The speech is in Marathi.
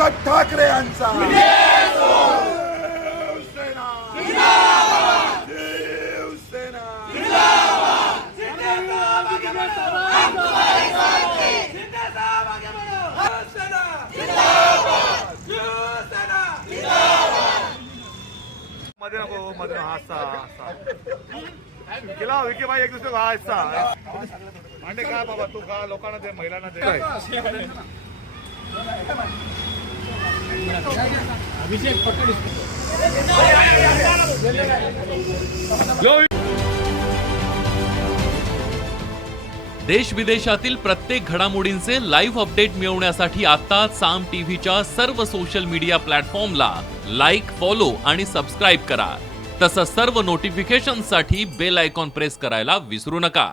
बाळासाहेब ठाकरे यांचा शिवसेना शिवसेना मध्ये नको मध्ये केला विके भाई एक दुसरे घालायचा मांडे का बाबा तू का लोकांना दे महिलांना दे देश विदेशातील प्रत्येक घडामोडींचे लाईव्ह अपडेट मिळवण्यासाठी आता साम टीव्हीच्या सर्व सोशल मीडिया प्लॅटफॉर्मला लाईक, फॉलो आणि सबस्क्राईब करा. तसंच सर्व नोटिफिकेशनसाठी बेल आयकॉन प्रेस करायला विसरू नका.